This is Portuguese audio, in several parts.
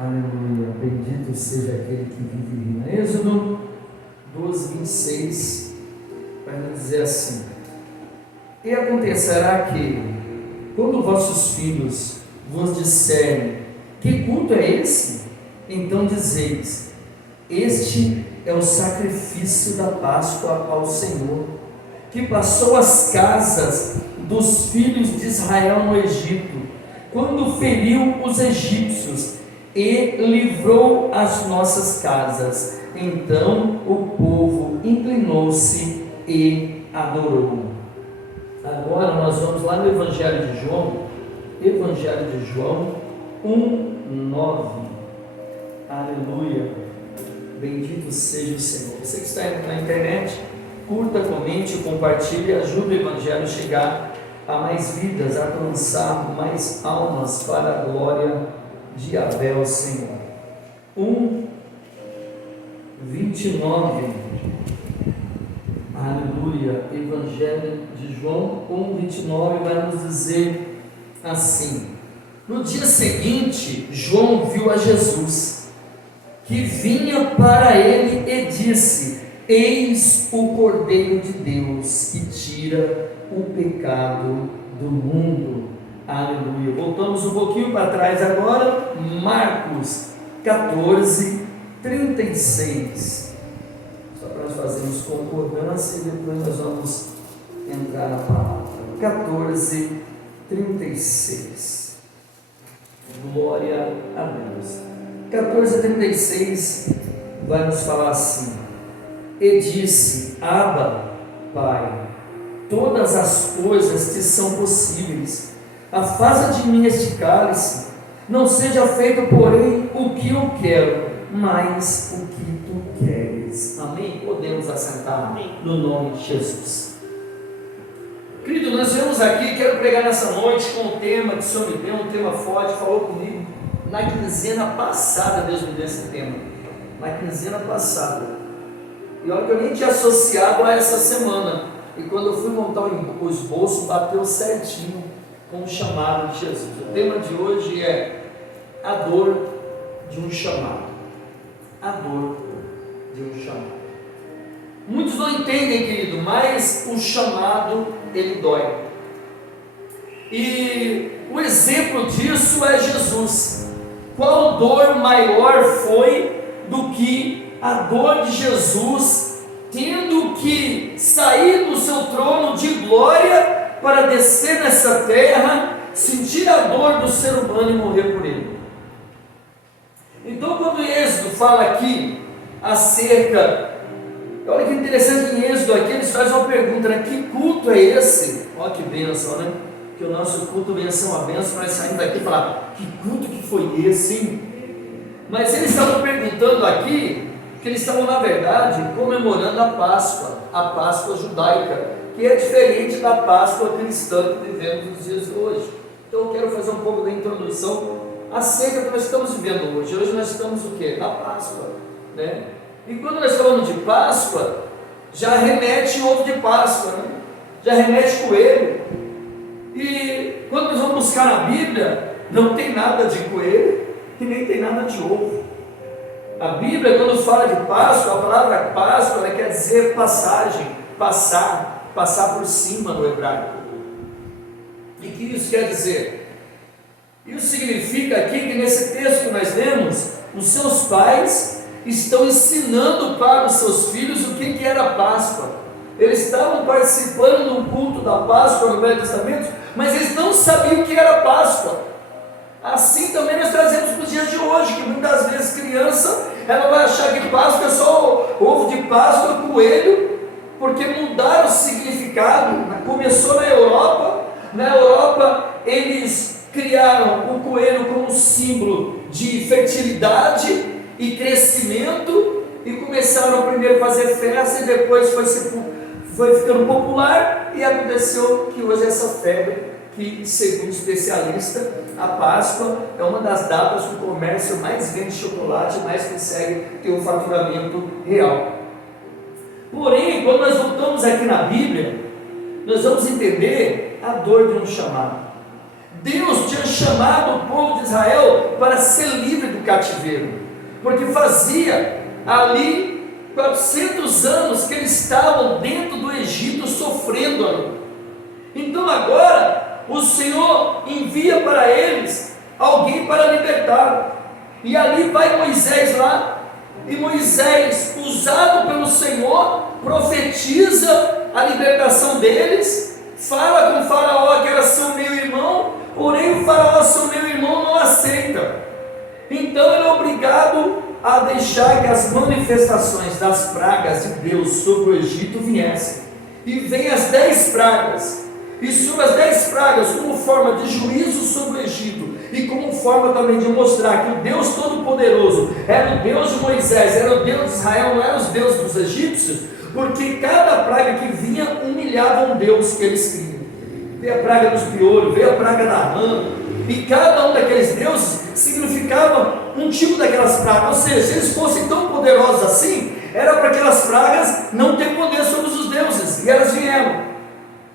Aleluia, bendito seja aquele que vive e reina. Êxodo 12, 26, vai nos dizer assim: e acontecerá que, quando vossos filhos vos disserem, que culto é esse? Então dizeis, este é o sacrifício da Páscoa ao Senhor, que passou as casas dos filhos de Israel no Egito, quando feriu os egípcios e livrou as nossas casas. Então o povo inclinou-se e adorou. Agora nós vamos lá no Evangelho de João, 1:9. Aleluia, bendito seja o Senhor. Você que está na internet, curta, comente, compartilhe, ajude o Evangelho a chegar a mais vidas, a alcançar mais almas para a glória de Yahvé, Senhor. 1:29. Aleluia. Evangelho de João 1:29 vai nos dizer assim: no dia seguinte, João viu a Jesus, que vinha para ele e disse: eis o Cordeiro de Deus, que tira o pecado do mundo. Aleluia. Voltamos um pouquinho para trás agora, Marcos 14:36. Só para nós fazermos concordância e depois nós vamos entrar na palavra. 14:36. Glória a Deus. 14:36 vai nos falar assim: e disse: Abba, Pai, todas as coisas te são possíveis, afasta de mim este cálice, não seja feito, porém, o que eu quero, mas o que tu queres. Amém? Podemos assentar. Amém. No nome de Jesus. Querido, nós viemos aqui, quero pregar nessa noite com um tema que o Senhor me deu, um tema forte, falou comigo na quinzena passada. Deus me deu esse tema, na quinzena passada, e olha que eu nem tinha associado a essa semana, e quando eu fui montar o esboço, bateu certinho com o chamado de Jesus. O tema de hoje é a dor de um chamado. A dor de um chamado. Muitos não entendem, querido, mas o chamado, ele dói. E o exemplo disso é Jesus. Qual dor maior foi do que a dor de Jesus, tendo que sair do seu trono de glória para descer nessa terra, sentir a dor do ser humano e morrer por ele. Então, quando Êxodo fala aqui acerca, olha que interessante, em Êxodo aqui eles fazem uma pergunta, né? Que culto é esse? Olha que bênção, né? Que o nosso culto venha ser uma bênção para nós sairmos daqui e falar: que culto que foi esse, hein? Mas eles estavam perguntando aqui, que eles estavam na verdade comemorando a Páscoa judaica, que é diferente da Páscoa cristã que vivemos nos dias de hoje. Então eu quero fazer um pouco da introdução acerca do que nós estamos vivendo hoje. Hoje nós estamos o quê? Na Páscoa, né? E quando nós falamos de Páscoa, já remete ovo de Páscoa, né? Já remete coelho. E quando nós vamos buscar na Bíblia, não tem nada de coelho e nem tem nada de ovo. A Bíblia, quando fala de Páscoa, a palavra Páscoa, ela quer dizer passagem, passar por cima no hebraico. E o que isso quer dizer? Isso significa aqui que nesse texto que nós lemos, os seus pais estão ensinando para os seus filhos o que era a Páscoa. Eles estavam participando do culto da Páscoa no Velho Testamento, mas eles não sabiam o que era a Páscoa. Assim também nós trazemos para os dias de hoje, que muitas vezes criança, ela vai achar que Páscoa é só ovo de Páscoa, coelho, porque mudaram o significado. Começou na Europa. Na Europa eles criaram o coelho como símbolo de fertilidade e crescimento, e começaram a primeiro fazer festa, e depois foi ficando popular, e aconteceu que hoje essa febre, que segundo especialista, a Páscoa é uma das datas que o comércio mais vende chocolate, mais consegue ter um faturamento real. Porém, quando nós voltamos aqui na Bíblia, nós vamos entender a dor de um chamado. Deus tinha chamado o povo de Israel para ser livre do cativeiro, porque fazia ali 400 anos que eles estavam dentro do Egito sofrendo ali. Então agora o Senhor envia para eles alguém para libertar, e ali vai Moisés lá, e Moisés, usado pelo Senhor, profetiza a libertação deles, fala com o faraó que era seu meio-irmão, porém o faraó, seu meio-irmão, não aceita. Então ele é obrigado a deixar que as manifestações das pragas de Deus sobre o Egito viessem, e vem as 10 pragas, e sobre as 10 pragas, como forma de juízo sobre o Egito, e como forma também de mostrar que o Deus Todo-Poderoso era o Deus de Moisés, era o Deus de Israel, não era os deuses dos egípcios, porque cada praga que vinha humilhava um Deus que eles criam. Veio a praga dos piolhos, veio a praga da rã, e cada um daqueles deuses significava um tipo daquelas pragas, ou seja, se eles fossem tão poderosos assim, era para aquelas pragas não ter poder sobre os deuses, e elas vieram.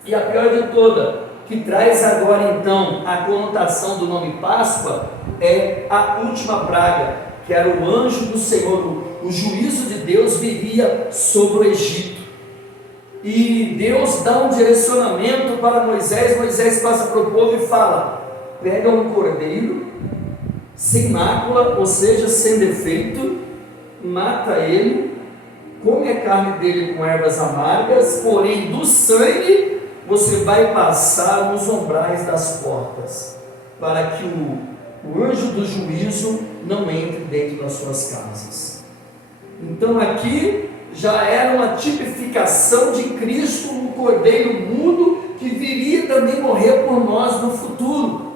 E a pior de toda, que traz agora então a conotação do nome Páscoa, é a última praga, que era o anjo do Senhor, o juízo de Deus viria sobre o Egito, e Deus dá um direcionamento para Moisés. Moisés passa para o povo e fala: pega um cordeiro, sem mácula, ou seja, sem defeito, mata ele, come a carne dele com ervas amargas, porém do sangue você vai passar nos umbrais das portas, para que o anjo do juízo não entre dentro das suas casas. Então aqui já era uma tipificação de Cristo, um cordeiro mudo, que viria também morrer por nós no futuro.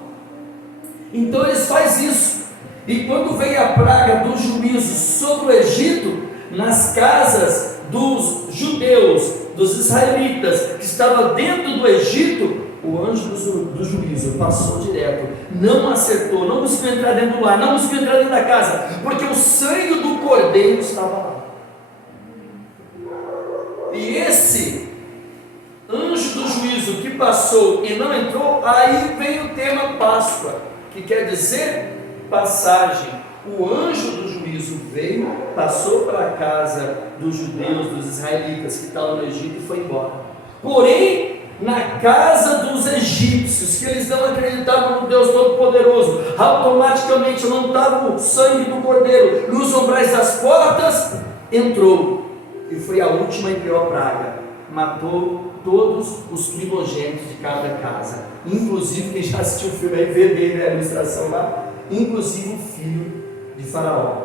Então eles fazem isso, e quando vem a praga do juízo sobre o Egito, nas casas dos judeus, dos israelitas, que estavam dentro do Egito, o anjo do juízo passou direto, não acertou, não conseguiu entrar dentro do lar, não conseguiu entrar dentro da casa, porque o sangue do cordeiro estava lá. E esse anjo do juízo que passou e não entrou, aí vem o tema Páscoa, que quer dizer passagem. O anjo do juízo veio, passou para a casa dos judeus, dos israelitas que estavam no Egito, e foi embora. Porém, na casa dos egípcios, que eles não acreditavam no Deus Todo-Poderoso, automaticamente não estava o sangue do cordeiro nos umbrais das portas, entrou, e foi a última e pior praga. Matou todos os primogênitos de cada casa, inclusive quem já assistiu o filme aí, vê bem, né, a ilustração lá, inclusive o filho de Faraó.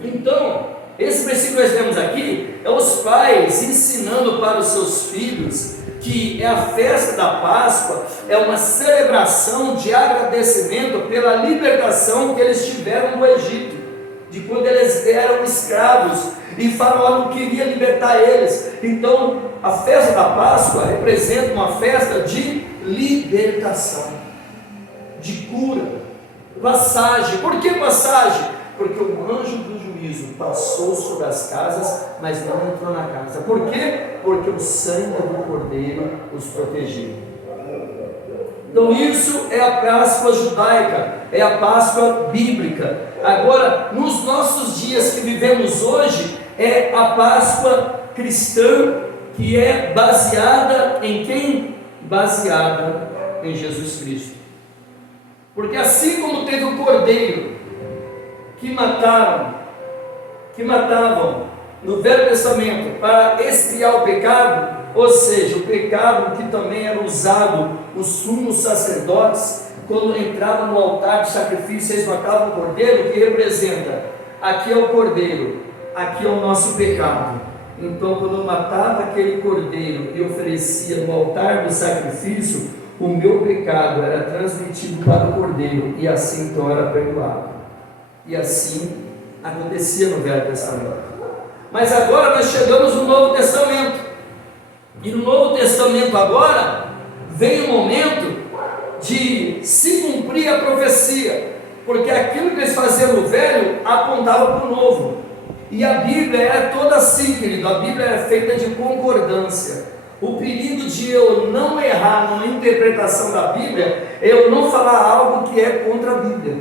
Então, esse versículo que nós temos aqui é os pais ensinando para os seus filhos que é a festa da Páscoa, é uma celebração de agradecimento pela libertação que eles tiveram do Egito, de quando eles eram escravos e Faraó não queria libertar eles. Então a festa da Páscoa representa uma festa de libertação, de cura, passagem. Por que passagem? Porque o anjo do juízo passou sobre as casas, mas não entrou na casa. Por quê? Porque o sangue do cordeiro os protegeu. Então isso é a Páscoa judaica, é a Páscoa bíblica. Agora, nos nossos dias que vivemos hoje, é a Páscoa cristã, que é baseada em quem? Baseada em Jesus Cristo. Porque assim como teve o cordeiro que matavam no Velho Testamento para expiar o pecado, ou seja, o pecado que também era usado os sumos sacerdotes, quando entravam no altar de sacrifício, eles matavam o cordeiro, que representa, aqui é o cordeiro, aqui é o nosso pecado. Então quando eu matava aquele cordeiro e oferecia no altar do sacrifício, o meu pecado era transmitido para o cordeiro, e assim então era perdoado. E assim acontecia no Velho Testamento. Mas agora nós chegamos no Novo Testamento, e no Novo Testamento agora vem o momento de se cumprir a profecia, porque aquilo que eles faziam no Velho apontava para o Novo, e a Bíblia é toda assim, querido. A Bíblia é feita de concordância. O perigo de eu não errar numa interpretação da Bíblia é eu não falar algo que é contra a Bíblia.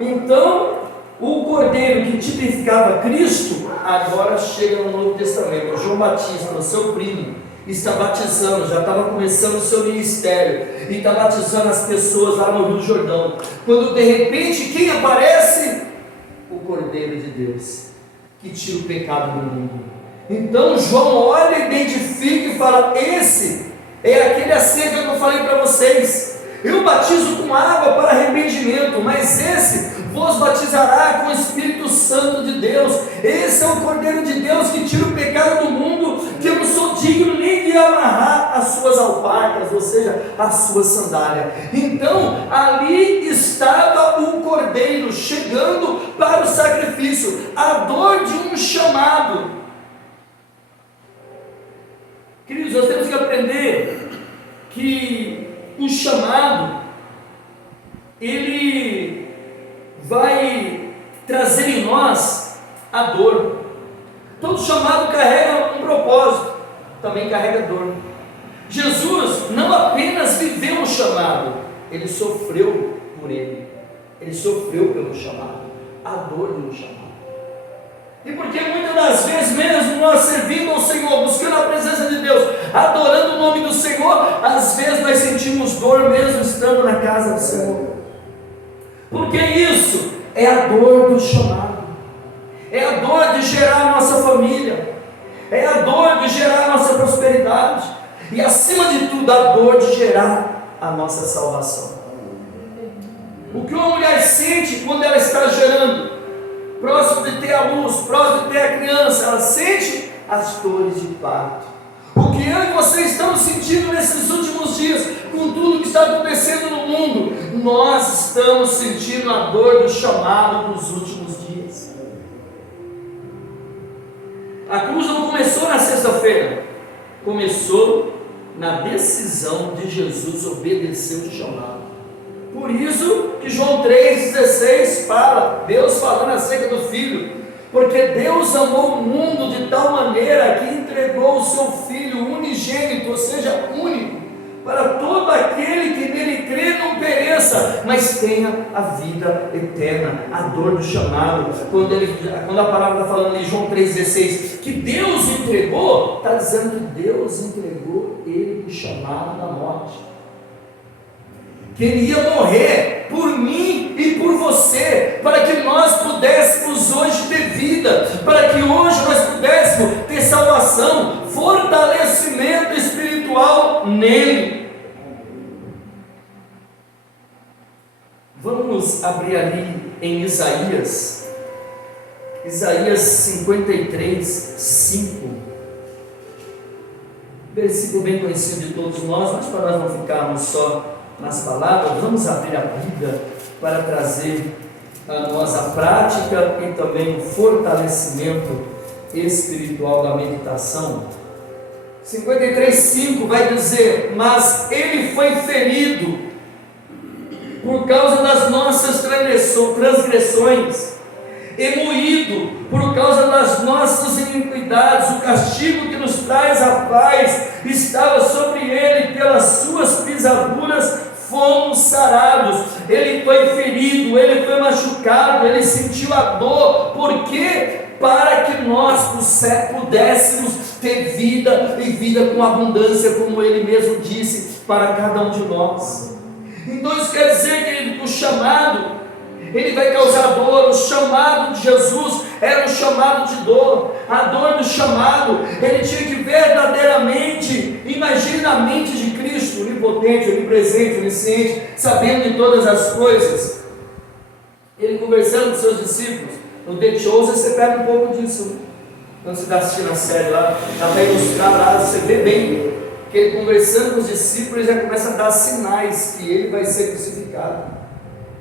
Então o cordeiro que tipificava Cristo, agora chega no Novo Testamento. João Batista, o seu primo, está batizando, já estava começando o seu ministério, e está batizando as pessoas lá no Rio Jordão, quando de repente quem aparece? O Cordeiro de Deus, que tira o pecado do mundo. Então João olha, identifica e fala: esse é aquele acerca que eu falei para vocês. Eu batizo com água para arrependimento, mas esse vos batizará com o Espírito Santo de Deus. Esse é o Cordeiro de Deus que tira o pecado do mundo, que eu não sou digno nem de amarrar as suas alparcas, ou seja, a sua sandália. Então ali estava o Cordeiro chegando para o sacrifício, a dor de um chamado. Queridos, nós temos que aprender que o chamado, ele vai trazer em nós a dor. Todo chamado carrega um propósito, também carrega dor. Jesus não apenas viveu o chamado, ele sofreu por ele, ele sofreu pelo chamado, a dor do chamado. E porque muitas das vezes mesmo nós servindo ao Senhor, buscando a presença de Deus, adorando o nome do Senhor, às vezes nós sentimos dor mesmo estando na casa do Senhor. Porque isso é a dor do chamado, é a dor de gerar a nossa família, é a dor de gerar a nossa prosperidade, e acima de tudo a dor de gerar a nossa salvação. O que uma mulher sente quando ela está gerando, próximo de ter a luz, próximo de ter a criança, ela sente as dores de parto. O que eu e você estamos sentindo nesses últimos dias, com tudo que está acontecendo no mundo, nós estamos sentindo a dor do chamado dos últimos dias. A cruz não começou na sexta-feira, começou na decisão de Jesus obedecer o chamado. Por isso que João 3,16 fala, Deus falando acerca do Filho, porque Deus amou o mundo de tal maneira que entregou o seu Filho unigênito, ou seja, único, para todo aquele que nele crê não pereça, mas tenha a vida eterna. A dor do chamado, quando a palavra está falando em João 3,16, que Deus entregou, está dizendo que Deus entregou ele o chamado da morte, que ele ia morrer por mim e por você, para que nós pudéssemos hoje ter vida, para que hoje nós pudéssemos ter salvação, fortalecimento espiritual nele. Vamos abrir ali em Isaías 53, 5, versículo bem conhecido de todos nós, mas para nós não ficarmos só nas palavras, vamos abrir a Bíblia para trazer a nós a prática e também o fortalecimento espiritual da meditação. 53:5 vai dizer: mas ele foi ferido por causa das nossas transgressões, e moído por causa das nossas iniquidades. O castigo que nos traz a paz estava sobre ele, pelas suas pisaduras fomos sarados. Ele foi ferido, ele foi machucado, ele sentiu a dor. Por quê? Para que nós pudéssemos ter vida, e vida com abundância, como ele mesmo disse para cada um de nós. Então isso quer dizer, querido, que o chamado, ele vai causar dor. O chamado de Jesus era um chamado de dor. A dor do chamado, ele tinha que verdadeiramente, imagine na mente de Cristo, onipotente, onipresente, onisciente, sabendo de todas as coisas. Ele conversando com seus discípulos. No The Chosen você pega um pouco disso, quando você está assistindo a série lá, para ilustrar lá, você vê bem que ele conversando com os discípulos, ele já começa a dar sinais que ele vai ser crucificado,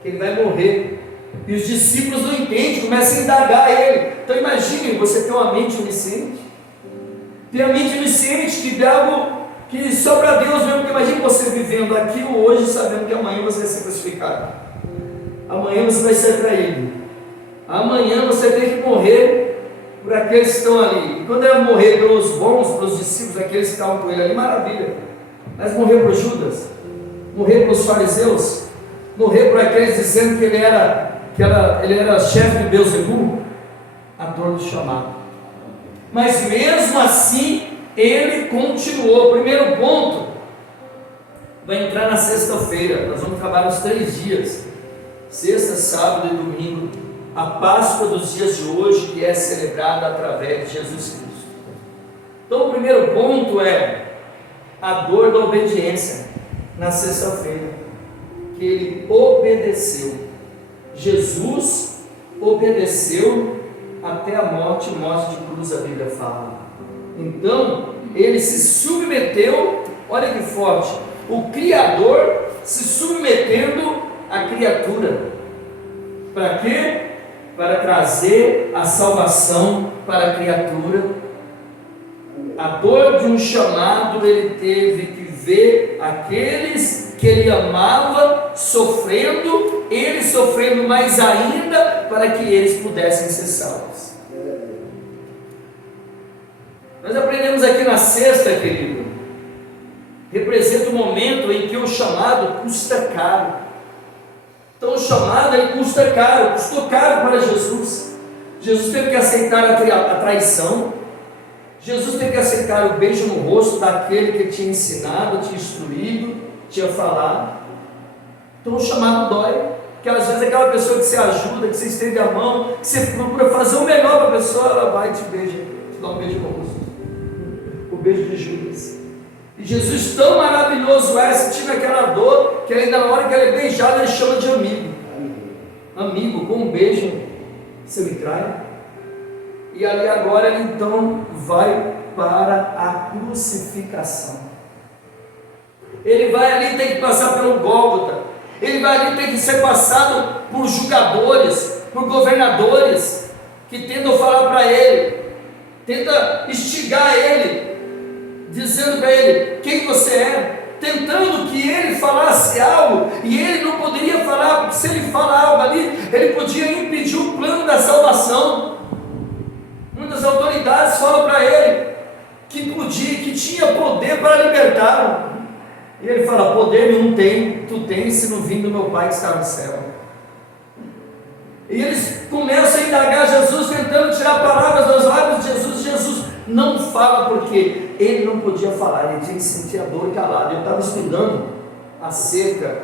que ele vai morrer. E os discípulos não entendem, começam a indagar ele. Então imagine você ter uma mente onisciente, ter a mente onisciente, que é algo que só para Deus mesmo. Porque imagine você vivendo aqui hoje, sabendo que amanhã você vai ser crucificado, amanhã você vai ser traído, amanhã você tem que morrer por aqueles que estão ali. E quando ele morrer pelos bons, pelos discípulos, aqueles que estavam com ele ali, maravilha. Mas morrer por Judas, morrer pelos fariseus, morrer por aqueles dizendo que ele era ele era chefe de Beelzebul, a dor do chamado. Mas mesmo assim, ele continuou. Primeiro ponto, vai entrar na sexta-feira, nós vamos acabar nos 3 dias, sexta, sábado e domingo, a Páscoa dos dias de hoje, que é celebrada através de Jesus Cristo. Então o primeiro ponto é a dor da obediência, na sexta-feira, que ele obedeceu. Jesus obedeceu até a morte de cruz, a Bíblia fala. Então ele se submeteu, olha que forte, o Criador se submetendo à criatura. Para quê? Para trazer a salvação para a criatura. A dor de um chamado, ele teve que ver aqueles que ele amava sofrendo, ele sofrendo mais ainda, para que eles pudessem ser salvos. Nós aprendemos aqui na sexta, querido, representa o momento em que o chamado custa caro. Então o chamado, ele custa caro, custou caro para Jesus. Jesus teve que aceitar a traição. Jesus teve que aceitar o beijo no rosto daquele que tinha ensinado, tinha instruído, tinha falado. Então o chamado dói, porque às vezes aquela pessoa que você ajuda, que você estende a mão, que você procura fazer o melhor para a pessoa, ela vai e te beija, te dá um beijo no rosto, o beijo de Judas. E Jesus, tão maravilhoso é, sentiu aquela dor, que ainda na hora que ele é beijado, ele chama de amigo. Amigo, com um beijo, você me trai? E ali agora ele então vai para a crucificação. Ele vai ali, tem que passar pelo Gólgota. Ele vai ali, tem que ser passado por julgadores, por governadores, que tentam falar para ele, tenta instigar ele, dizendo para ele, quem você é? Tentando que ele falasse algo, e ele não poderia falar, porque se ele falar algo ali, ele podia impedir o plano da salvação. Muitas autoridades falam para ele que podia, que tinha poder para libertá-lo. E ele fala, poder não tem, tu tens se não vir do meu Pai que está no céu. E eles começam a indagar Jesus, tentando tirar palavras dos lábios de Jesus. Jesus não fala porque ele não podia falar, ele tinha que sentir a dor calada. Eu estava estudando acerca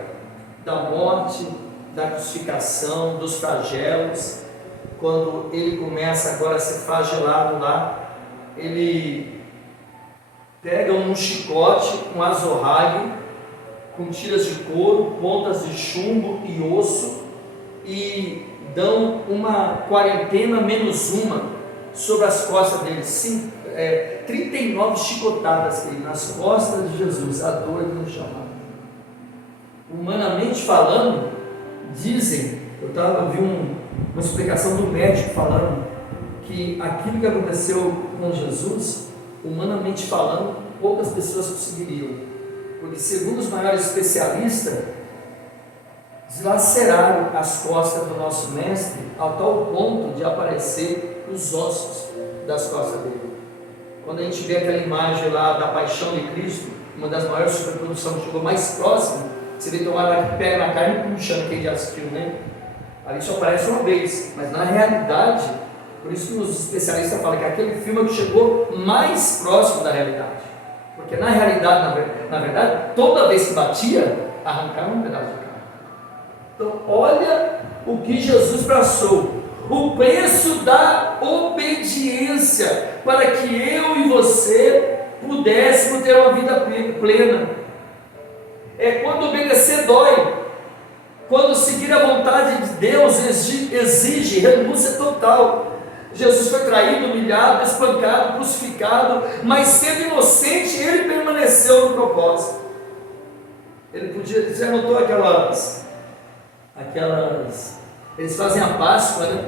da morte, da crucificação, dos flagelos. Quando ele começa agora a ser flagelado lá, ele pega um chicote, um azorrague, com tiras de couro, pontas de chumbo e osso, e dão uma quarentena menos uma sobre as costas dele. 39 chicotadas nas costas de Jesus, a dor de um chamado. Humanamente falando, dizem, eu vi uma explicação do médico falando que aquilo que aconteceu com Jesus, humanamente falando, poucas pessoas conseguiriam, porque segundo os maiores especialistas, dilaceraram as costas do nosso mestre ao tal ponto de aparecer os ossos das costas dele. Quando a gente vê aquela imagem lá da Paixão de Cristo, uma das maiores superproduções que chegou mais próximo, você vê tomar que pega na carne e puxando, quem já assistiu, né? Ali só aparece uma vez, mas na realidade, por isso que os especialistas falam que aquele filme é que chegou mais próximo da realidade, porque na realidade, na verdade, toda vez que batia, arrancava um pedaço de carne. Então olha o que Jesus passou, o preço da obediência, para que eu e você pudéssemos ter uma vida plena. É quando obedecer dói. Quando seguir a vontade de Deus exige renúncia total. Jesus foi traído, humilhado, espancado, crucificado, mas sendo inocente, ele permaneceu no propósito. Ele podia dizer, anotou aquelas, eles fazem a Páscoa, né?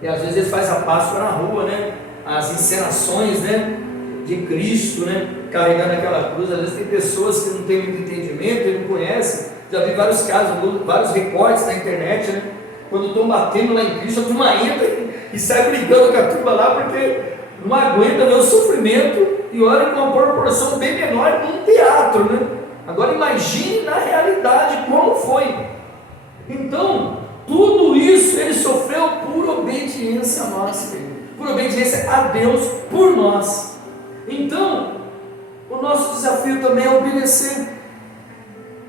E às vezes eles fazem a Páscoa na rua, né? As encenações, né? De Cristo, né? Carregando aquela cruz. Às vezes tem pessoas que não têm muito entendimento e não conhecem. Já vi vários casos, vários recortes na internet, né? Quando estão batendo lá em Cristo, a turma entra e sai brigando com a turma lá, porque não aguenta ver o sofrimento, e olha com uma proporção bem menor num teatro, né? Agora imagine na realidade como foi. Então, tudo isso ele sofreu por obediência a nós, por obediência a Deus por nós. Então, o nosso desafio também é obedecer,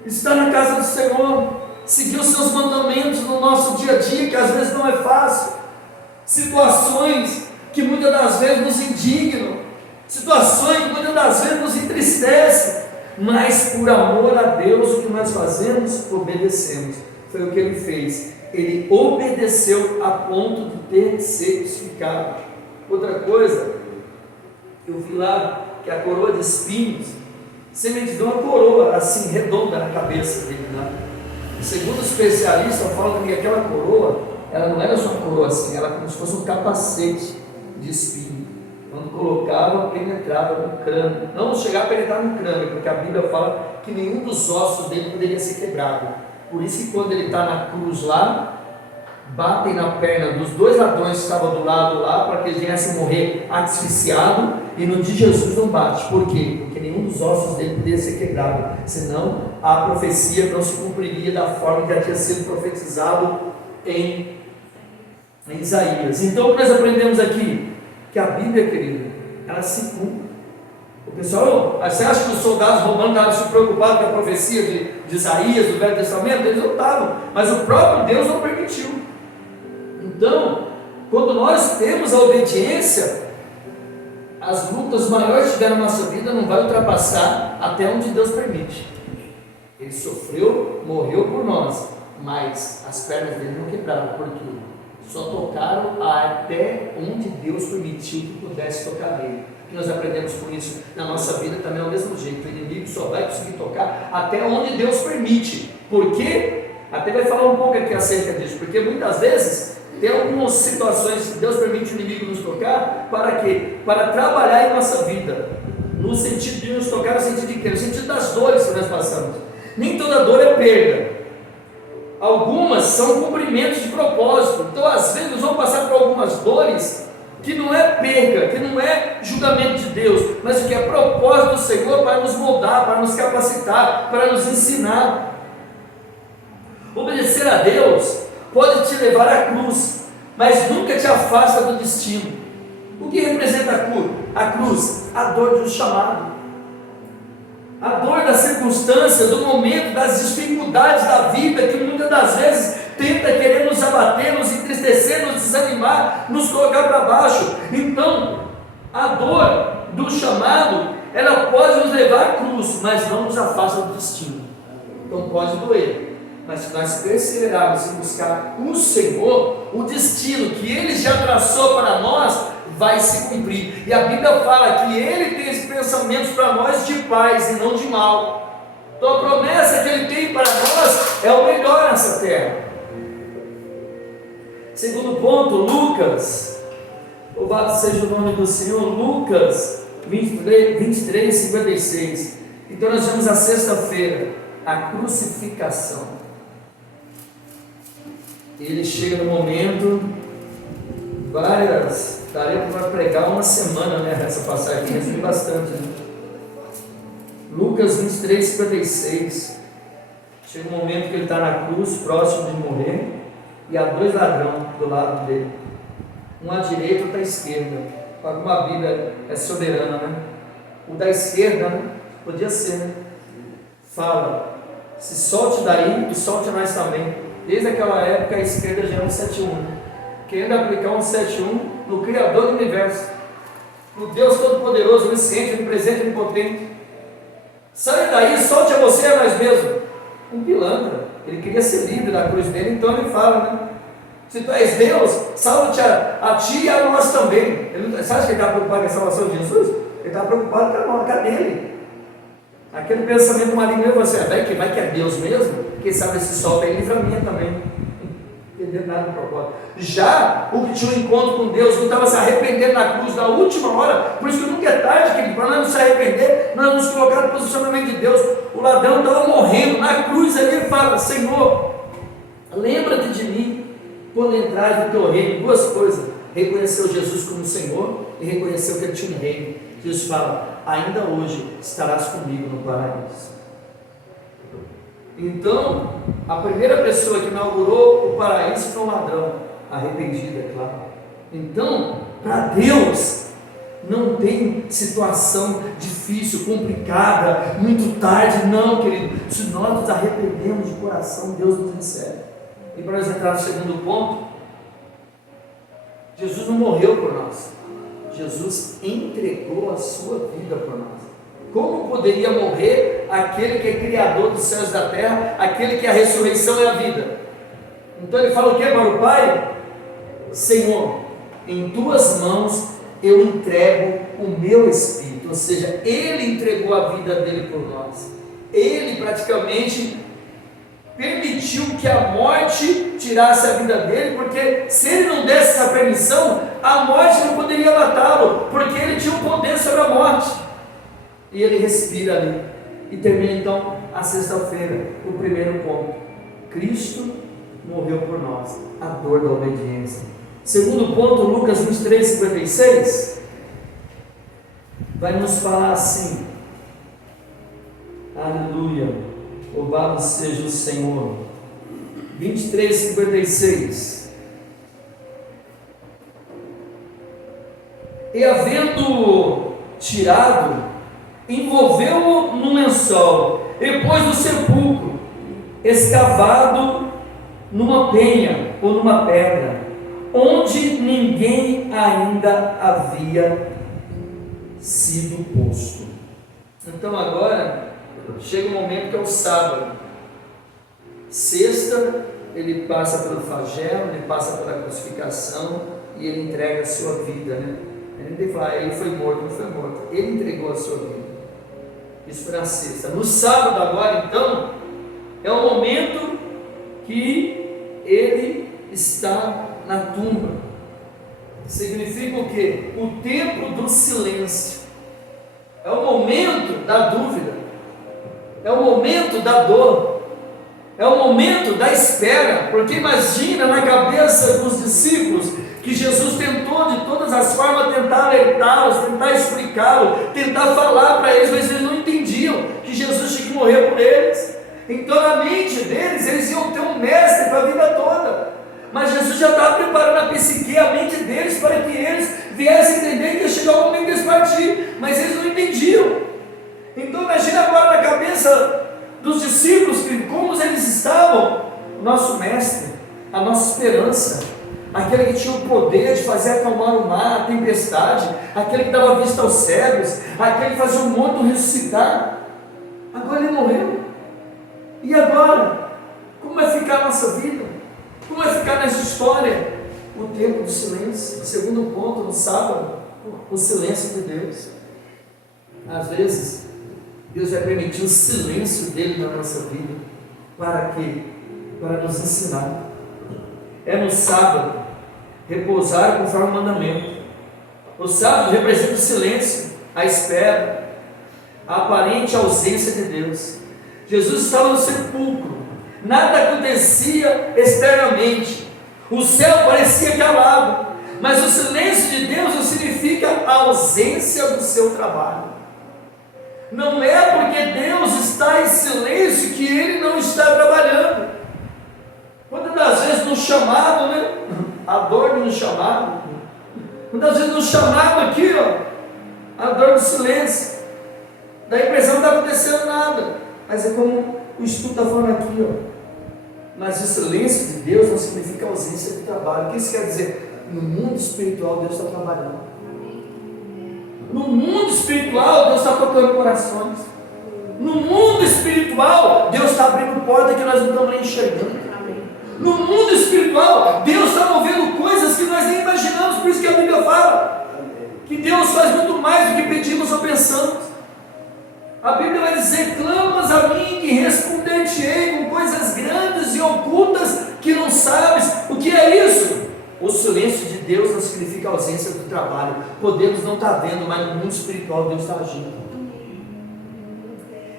estar na casa do Senhor, seguir os seus mandamentos no nosso dia a dia, que às vezes não é fácil, situações que muitas das vezes nos indignam, situações que muitas das vezes nos entristecem, mas por amor a Deus o que nós fazemos? Obedecemos. Foi o que ele fez, ele obedeceu a ponto de ter que ser crucificado. Outra coisa, eu vi lá que a coroa de espinhos, semente de uma coroa assim redonda na cabeça dele, né? Segundo os especialistas, falam que aquela coroa, ela não era só uma coroa assim, ela era como se fosse um capacete de espinho. Quando colocava, penetrava no crânio. Não chegar a penetrar no crânio, porque a Bíblia fala que nenhum dos ossos dele poderia ser quebrado. Por isso que quando ele está na cruz lá, batem na perna dos dois ladrões que estavam do lado lá, para que eles viessem morrer asfixiado, e no de Jesus não bate. Por quê? Porque nenhum dos ossos dele poderia ser quebrado, senão a profecia não se cumpriria da forma que já tinha sido profetizado em Isaías. Então o que nós aprendemos aqui? Que a Bíblia, querido, ela se cumpre. O pessoal, você acha que os soldados romanos estavam se preocupados com a profecia de Isaías, do Velho Testamento? Eles não estavam, mas o próprio Deus não permitiu. Então, quando nós temos a obediência, as lutas maiores que tiver na nossa vida não vai ultrapassar até onde Deus permite. Ele sofreu, morreu por nós, mas as pernas dele não quebraram, porque só tocaram até onde Deus permitiu que pudesse tocar nele. Que nós aprendemos com isso na nossa vida também é o mesmo jeito. O inimigo só vai conseguir tocar até onde Deus permite. Por quê? Até vai falar um pouco aqui acerca disso, porque muitas vezes tem algumas situações que Deus permite o inimigo nos tocar, para quê? Para trabalhar em nossa vida, no sentido de nos tocar, no sentido de quê? No sentido das dores que nós passamos. Nem toda dor é perda, algumas são cumprimentos de propósito. Então às vezes nós vamos passar por algumas dores, que não é perda, que não é julgamento de Deus, mas o que é propósito do Senhor para nos moldar, para nos capacitar, para nos ensinar. Obedecer a Deus pode te levar à cruz, mas nunca te afasta do destino. O que representa a cruz? A dor do chamado, a dor da circunstância, do momento, das dificuldades da vida, que muitas das vezes tenta querer nos abater, nos entristecer, nos desanimar, nos colocar para baixo. Então, a dor do chamado, ela pode nos levar à cruz, mas não nos afasta do destino. Então pode doer, mas se nós perseverarmos em buscar o Senhor, o destino que Ele já traçou para nós vai se cumprir. E a Bíblia fala que Ele tem esses pensamentos para nós de paz e não de mal. Então a promessa que Ele tem para nós é o melhor nessa terra. Segundo ponto, Lucas, louvado seja o nome do Senhor, Lucas 23, 56. Então nós vemos a sexta-feira, a crucificação. Ele chega no momento, daria para pregar uma semana, né, essa passagem, resume bastante, né? Lucas 23, 56, chega um momento que ele está na cruz, próximo de morrer, e há dois ladrões do lado dele, um à direita e outro à esquerda. Como a Bíblia é soberana, né? O da esquerda, né? Podia ser, né? Fala, se solte daí e solte nós também. Desde aquela época a esquerda já é um 171, né? Querendo aplicar um 171 no Criador do Universo, no Deus Todo-Poderoso, onisciente, onipresente, onipotente. Sai daí, solte a você a nós mesmos. Um pilantra, ele queria ser livre da cruz dele, então ele fala, né? Se tu és Deus, salva-te a ti e a nós também. Você acha que ele está preocupado com a salvação de Jesus? Ele está preocupado com a dele. Aquele pensamento maligno, você vai que é Deus mesmo? Quem sabe se solta aí, livra a minha também. Não entendeu nada do propósito. Já o que tinha um encontro com Deus, que estava se arrependendo na cruz na última hora, por isso que nunca é tarde, querido, para nós não se arrepender, nós nos colocar no posicionamento de Deus. O ladrão estava morrendo na cruz, ali ele fala: Senhor, lembra-te de mim quando entrares no teu reino. Duas coisas: reconheceu Jesus como Senhor e reconheceu que ele tinha um reino. Jesus fala: ainda hoje estarás comigo no paraíso. Então, a primeira pessoa que inaugurou o paraíso foi um ladrão, arrependido, é claro. Então, para Deus, não tem situação difícil, complicada, muito tarde, não, querido. Se nós nos arrependemos de coração, Deus nos recebe. E para nós entrar no segundo ponto, Jesus não morreu por nós, Jesus entregou a sua vida por nós. Como poderia morrer aquele que é criador dos céus e da terra, aquele que é a ressurreição e a vida? Então ele fala o que para o Pai? Senhor, em tuas mãos eu entrego o meu espírito. Ou seja, ele entregou a vida dele por nós. Ele praticamente permitiu que a morte tirasse a vida dele, porque se ele não desse essa permissão, a morte não poderia matá-lo, porque ele tinha o poder sobre a morte. E ele respira ali. E termina então a sexta-feira, o primeiro ponto: Cristo morreu por nós, a dor da obediência. Segundo ponto, Lucas 23:56 vai nos falar assim: aleluia, louvado seja o Senhor. 23:56. E havendo tirado, envolveu-o num lençol, e pôs no sepulcro, escavado numa penha ou numa pedra, onde ninguém ainda havia sido posto. Então agora chega o momento que é o sábado. Sexta, ele passa pelo flagelo, ele passa pela crucificação e ele entrega a sua vida, né? Ele tem que falar, ele foi morto, não foi morto, ele entregou a sua vida. Isso foi na sexta. No sábado agora então, é o momento que ele está na tumba. Significa o quê? O tempo do silêncio. É o momento da dúvida, é o momento da dor, é o momento da espera. Porque imagina na cabeça dos discípulos que Jesus tentou de todas as formas tentar alertá-los, tentar explicá-lo, tentar falar para eles, mas eles não entendiam que Jesus tinha que morrer por eles. Então na mente deles, eles iam ter um mestre para a vida toda, mas Jesus já estava preparando a psique, a mente deles, para que eles viessem entender que ia chegar o momento deles partir, mas eles não entendiam. Então imagina agora na cabeça dos discípulos, como eles estavam. O nosso mestre, a nossa esperança, aquele que tinha o poder de fazer acalmar o mar, a tempestade, aquele que dava vista aos cegos, aquele que fazia o morto ressuscitar, agora ele morreu. E agora? Como vai ficar a nossa vida? Como vai ficar nessa história? O tempo do silêncio. O segundo ponto, no sábado, o silêncio de Deus. Às vezes Deus vai permitir o silêncio dele na nossa vida. Para quê? Para nos ensinar. É no sábado repousar conforme o mandamento. O sábado representa o silêncio, a espera, a aparente ausência de Deus. Jesus estava no sepulcro, nada acontecia externamente, o céu parecia calado, mas o silêncio de Deus não significa a ausência do seu trabalho. Não é porque Deus está em silêncio que Ele não está trabalhando. Quantas das vezes no chamado, né? A dor no chamado. Quantas vezes no chamado aqui, ó, a dor do silêncio. Dá a impressão que não está acontecendo nada. Mas é como o estudo está falando aqui, ó. Mas o silêncio de Deus não significa ausência de trabalho. O que isso quer dizer? No mundo espiritual Deus está trabalhando. No mundo espiritual Deus está tocando corações. No mundo espiritual Deus está abrindo porta que nós não estamos nem enxergando. No mundo espiritual Deus está movendo coisas que nós nem imaginamos. Por isso que a Bíblia fala que Deus faz muito mais do que pedimos ou pensamos. A Bíblia vai dizer: clamas a mim que responder-te-ei com coisas grandes e ocultas que não sabes. O que é isso? O silêncio de Deus não significa ausência do trabalho. Podemos não estar vendo, mas no mundo espiritual Deus está agindo.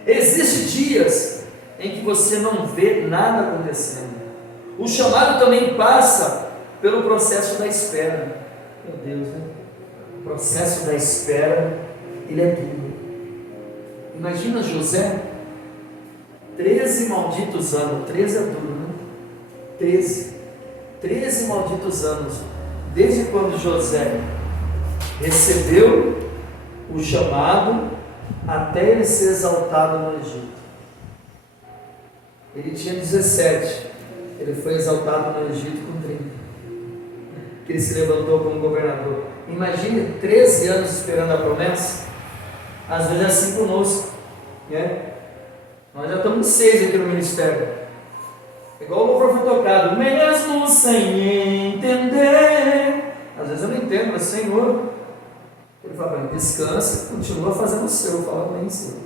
Existem dias em que você não vê nada acontecendo. O chamado também passa pelo processo da espera. Meu Deus, né? O processo da espera, ele é duro. Imagina José, 13 malditos anos, 13 é duro, né? 13 malditos anos, desde quando José recebeu o chamado até ele ser exaltado no Egito. Ele tinha 17, ele foi exaltado no Egito com 30, que ele se levantou como governador. Imagine 13 anos esperando a promessa. Às vezes é assim conosco, né? Nós já estamos 6 aqui no ministério. Igual o louvor foi tocado, mesmo sem entender. Às vezes eu não entendo, mas Senhor, ele fala, descansa, continua fazendo o seu, fala bem seu.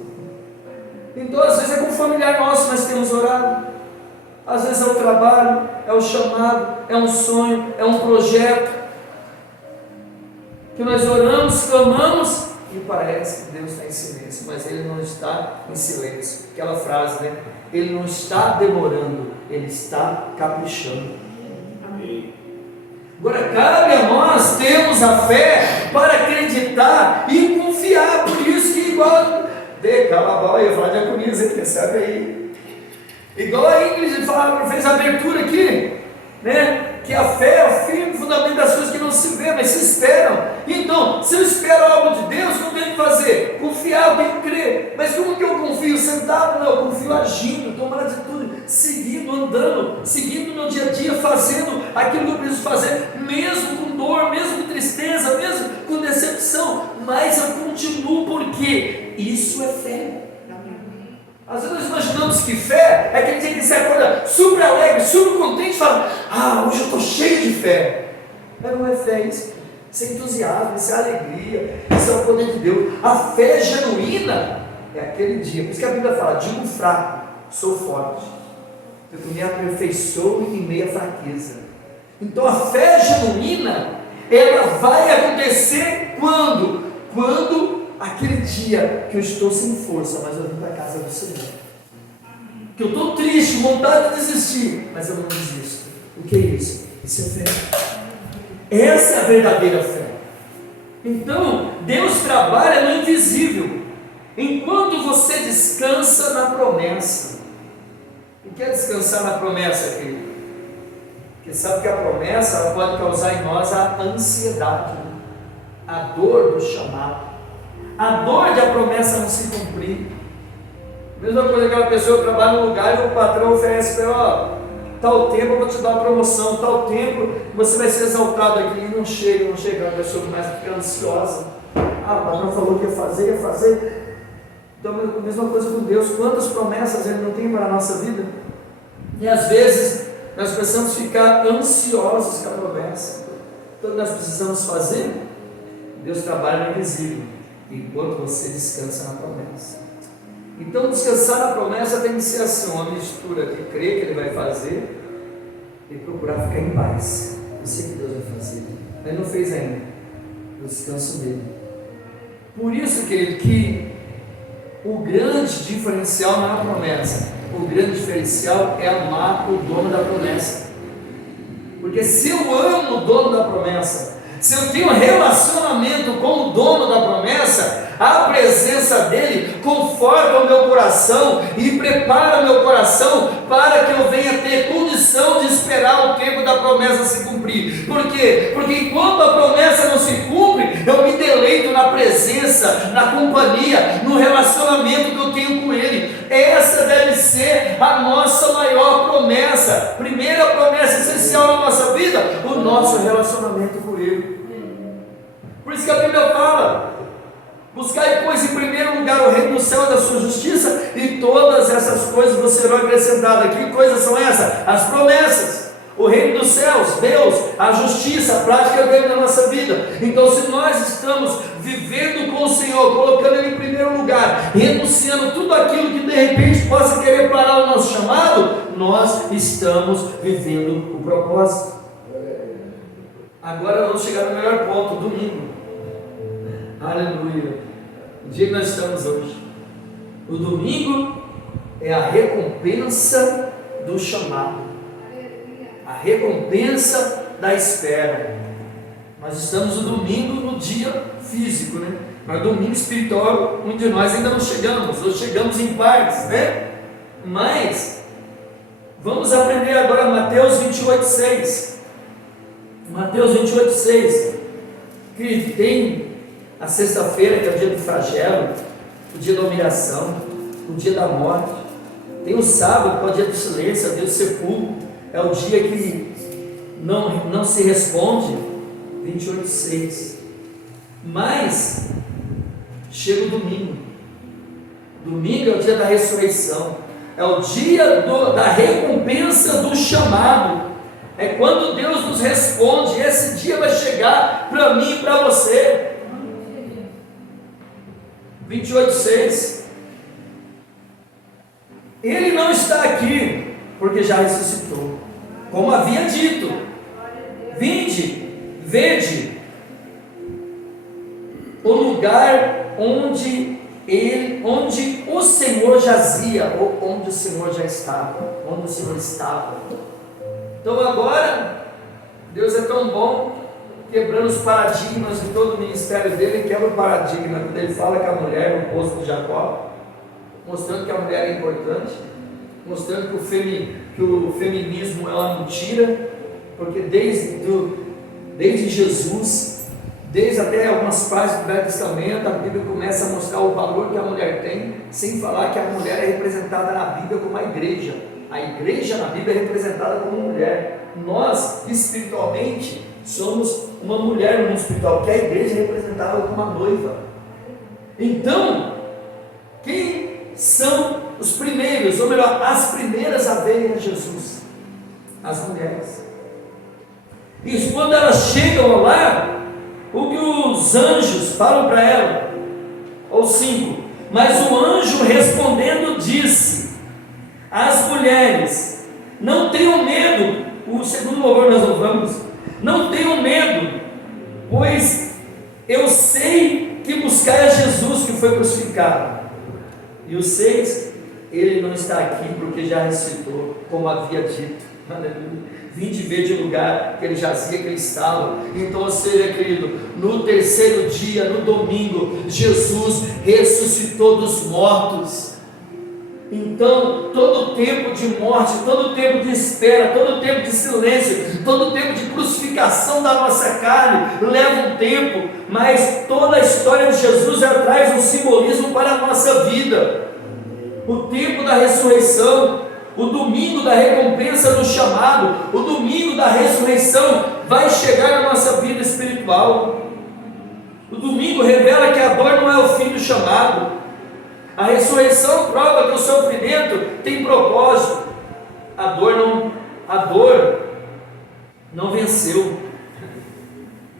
Então às vezes é com um familiar nosso nós temos orado, às vezes é o trabalho, é o chamado, é um sonho, é um projeto, que nós oramos, clamamos, e parece que Deus está em silêncio, mas Ele não está em silêncio. Aquela frase, né? Ele não está demorando, Ele está caprichando. Amém. Agora cabe a nós termos a fé para acreditar e confiar. Por isso que igual Calabó, eu ia falar de Acunias, quem sabe aí. Igual a Ingrid fez a abertura aqui, né? Que a fé é o firme fundamento das coisas que não se vê, mas se esperam. Então, se eu espero algo de Deus, o que eu tenho que fazer? Confiar, eu tenho que crer. Mas como que eu confio? Sentado? Não, eu confio agindo, tomando atitude, seguindo, andando, seguindo no meu dia a dia, fazendo aquilo que eu preciso fazer, mesmo com dor, mesmo com tristeza, mesmo com decepção, mas eu continuo, porque isso é fé. Às vezes nós imaginamos que fé é aquele dia que você acorda super alegre, super contente e fala, hoje eu estou cheio de fé. Mas não é fé isso, isso é entusiasmo, isso é alegria, isso é o poder de Deus. A fé genuína é aquele dia, por isso que a Bíblia fala, digo fraco, sou forte, eu me aperfeiçoo em meia fraqueza. Então a fé genuína, ela vai acontecer quando? Quando aquele dia que eu estou sem força, mas eu vim para a casa do Senhor, que eu estou triste, vontade de desistir, mas eu não desisto. O que é isso? Isso é fé. Essa é a verdadeira fé. Então Deus trabalha no invisível, enquanto você descansa na promessa. O que é descansar na promessa, querido? Porque sabe que a promessa ela pode causar em nós a ansiedade, né? A dor do chamado, a dor de a promessa não se cumprir. Mesma coisa, aquela pessoa que trabalha no lugar e o patrão oferece para ela, tal tempo eu vou te dar uma promoção, tal tempo você vai ser exaltado aqui, e não chega, a pessoa começa a ficar ansiosa. O patrão falou que ia fazer. Então a mesma coisa com Deus, quantas promessas Ele não tem para a nossa vida? E às vezes nós precisamos ficar ansiosos com a promessa. Então nós precisamos fazer. Deus trabalha no invisível, enquanto você descansa na promessa. Então descansar na promessa tem que ser assim, uma mistura de crer que Ele vai fazer e procurar ficar em paz. Eu sei que Deus vai fazer, Ele não fez ainda, eu descanso nele. Por isso, querido, que o grande diferencial não é a promessa, o grande diferencial é amar o dono da promessa. Porque se eu amo o dono da promessa, se eu tenho relacionamento com o dono da promessa, a presença dele conforta o meu coração e prepara o meu coração para que eu venha ter condição de esperar o tempo da promessa se cumprir. Por quê? Porque enquanto a promessa não se cumpre, eu me deleito na presença, na companhia, no relacionamento que eu tenho com ele. Essa deve ser a nossa maior promessa, primeira promessa essencial na nossa vida, o nosso relacionamento com ele. Por isso que a Bíblia fala: buscai, pois, em primeiro lugar o reino do céu e da sua justiça, e todas essas coisas vos serão acrescentadas. Que coisas são essas? As promessas, o reino dos céus, Deus, a justiça, a prática dele na nossa vida. Então, se nós estamos vivendo com o Senhor, colocando Ele em primeiro lugar, renunciando tudo aquilo que de repente possa querer parar o nosso chamado, nós estamos vivendo o propósito. Agora vamos chegar no melhor ponto, domingo. Aleluia. O dia que nós estamos hoje. O domingo é a recompensa do chamado, a recompensa da espera. Nós estamos no domingo, no dia físico, mas domingo espiritual, onde nós ainda não chegamos, ou chegamos em partes, Mas vamos aprender agora Mateus 28:6. Mateus 28:6. Que tem a sexta-feira, que é o dia do flagelo, o dia da humilhação, o dia da morte. Tem o sábado, que é o dia do silêncio, é o dia do sepulcro, é o dia que não se responde, 28:6. Mas chega o domingo. Domingo é o dia da ressurreição, é o dia da recompensa do chamado. É quando Deus nos responde. Esse dia vai chegar para mim e para você. 28:6. Ele não está aqui, porque já ressuscitou, como havia dito: vinde, vede o lugar onde o Senhor jazia, ou onde o Senhor já estava, onde o Senhor estava. Então agora, Deus é tão bom, quebrando os paradigmas de todo o ministério dele. Ele quebra o paradigma quando ele fala que a mulher é o poço de Jacó, mostrando que a mulher é importante, mostrando que o feminismo é uma mentira, porque desde Jesus, desde até algumas partes do Velho Testamento, a Bíblia começa a mostrar o valor que a mulher tem, sem falar que a mulher é representada na Bíblia como a igreja. A igreja na Bíblia é representada como mulher. Nós, espiritualmente, somos uma mulher no mundo espiritual, que a igreja é representada como uma noiva. Então, quem são os primeiros, ou melhor, as primeiras a verem a Jesus? As mulheres. Isso, quando elas chegam lá, o que os anjos falam para ela? Ou 5: mas o anjo respondendo disse às mulheres: não tenham medo. O segundo louvor nós louvamos: não tenham medo, pois eu sei que buscai a Jesus que foi crucificado. E o 6: ele não está aqui, porque já ressuscitou, como havia dito. Aleluia. Vinde ver de lugar que ele jazia, que ele estava. Então, ou seja, querido, no terceiro dia, no domingo, Jesus ressuscitou dos mortos. Então, todo tempo de morte, todo tempo de espera, todo tempo de silêncio, todo tempo de crucificação da nossa carne leva um tempo, mas toda a história de Jesus já traz um simbolismo para a nossa vida. O tempo da ressurreição, o domingo da recompensa do chamado, o domingo da ressurreição vai chegar na nossa vida espiritual. O domingo revela que a dor não é o fim do chamado. A ressurreição prova que o sofrimento tem propósito. A dor não venceu.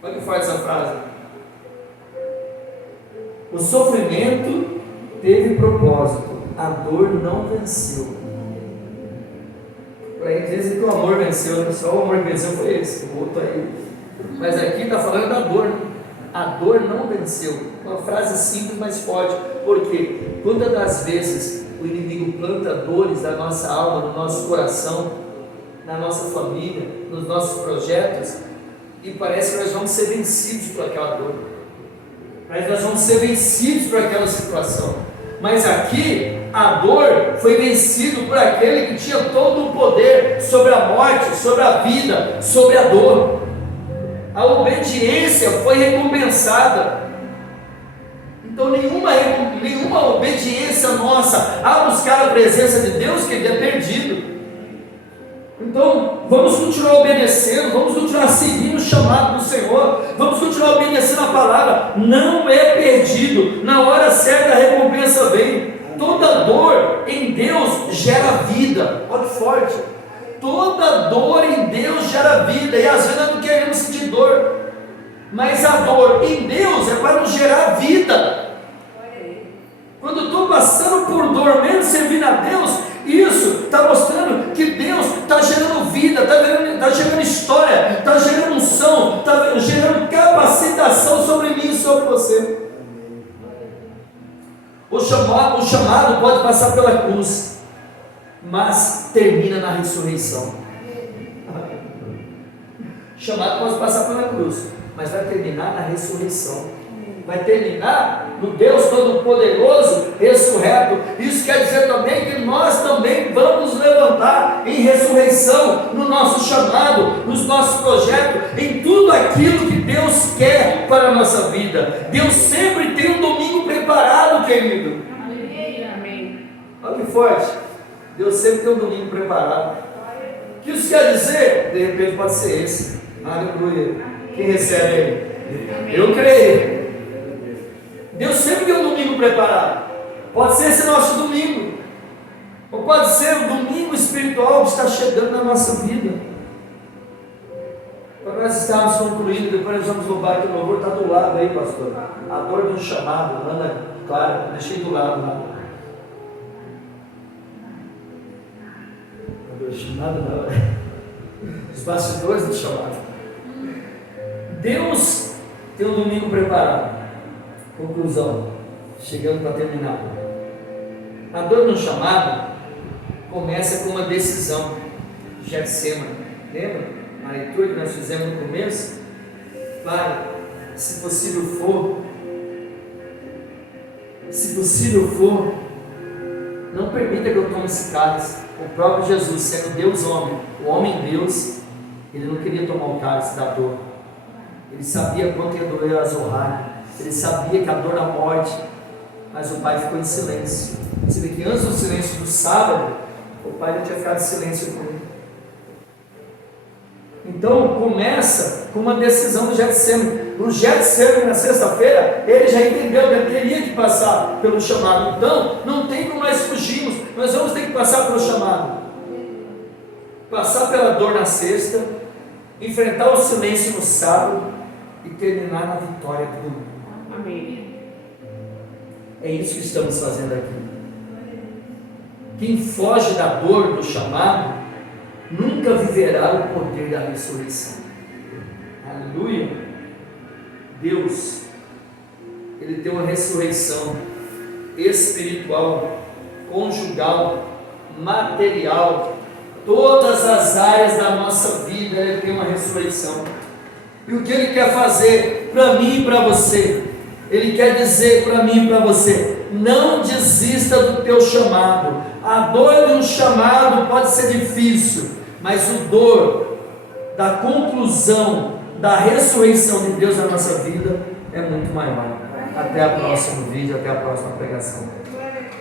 Olha que forte essa frase. O sofrimento teve propósito, a dor não venceu. Por aí dizem que o amor venceu, só o amor que venceu foi esse, o outro aí. Mas aqui está falando da dor. A dor não venceu. Uma frase simples, mas forte. Porque quantas das vezes o inimigo planta dores da nossa alma, no nosso coração, na nossa família, nos nossos projetos, e parece que nós vamos ser vencidos por aquela dor, parece que nós vamos ser vencidos por aquela situação. Mas aqui a dor foi vencida por aquele que tinha todo o poder sobre a morte, sobre a vida, sobre a dor. A obediência foi recompensada. Então nenhuma obediência nossa a buscar a presença de Deus que é perdido. Então vamos continuar obedecendo, vamos continuar seguindo o chamado do Senhor, vamos continuar obedecendo a palavra. Não é perdido, na hora certa a recompensa vem. Toda dor em Deus gera vida. Olha que forte. Toda dor em Deus gera vida. E às vezes nós não queremos sentir dor, mas a dor em Deus é para nos gerar vida. Quando eu estou passando por dor, mesmo servindo a Deus, isso está mostrando que Deus está gerando vida, está gerando história, está gerando unção, está gerando capacitação sobre mim e sobre você. O chamado pode passar pela cruz, mas termina na ressurreição. O chamado pode passar pela cruz, mas vai terminar na ressurreição. vai terminar no Deus Todo-Poderoso, ressurreto. Isso quer dizer também que nós também vamos levantar em ressurreição, no nosso chamado, nos nossos projetos, em tudo aquilo que Deus quer para a nossa vida. Deus sempre tem um domingo preparado, querido. Amém. Olha que forte. Deus sempre tem um domingo preparado. O que isso quer dizer? De repente pode ser esse. Aleluia. Quem recebe ele? Eu creio. Deus sempre tem um domingo preparado. Pode ser esse nosso domingo, ou pode ser o domingo espiritual que está chegando na nossa vida. Para nós estarmos concluindo, depois nós vamos louvar, que o louvor está do lado aí, pastor. A dor do chamado, Ana Clara, deixei do lado lá. A dor do chamado não, os bastidores do chamado. Deus tem um domingo preparado. Conclusão, chegando para terminar. A dor no chamado começa com uma decisão. Getsemane, lembra? A leitura que nós fizemos no começo. Pai, se possível for, não permita que eu tome esse cálice. O próprio Jesus, sendo Deus homem, o homem Deus, ele não queria tomar o cálice da dor. Ele sabia quanto ia doer a Zohar. Ele sabia que a dor da morte, mas o pai ficou em silêncio. Você vê que antes do silêncio do sábado, o pai já tinha ficado em silêncio com ele. Então começa com uma decisão do Getsemane. No Getsemane, na sexta-feira, ele já entendeu que ele teria que passar pelo chamado. Então não tem como nós fugirmos, nós vamos ter que passar pelo chamado. Passar pela dor na sexta, enfrentar o silêncio no sábado e terminar na vitória do domingo. Amém. É isso que estamos fazendo aqui. Quem foge da dor do chamado nunca viverá o poder da ressurreição. Aleluia. Deus, Ele tem uma ressurreição espiritual, conjugal, material, todas as áreas da nossa vida. Ele tem uma ressurreição. E o que Ele quer fazer para mim e para você? Ele quer dizer para mim e para você: não desista do teu chamado. A dor de um chamado pode ser difícil, mas o dor da conclusão da ressurreição de Deus na nossa vida é muito maior. Até o próximo vídeo, até a próxima pregação.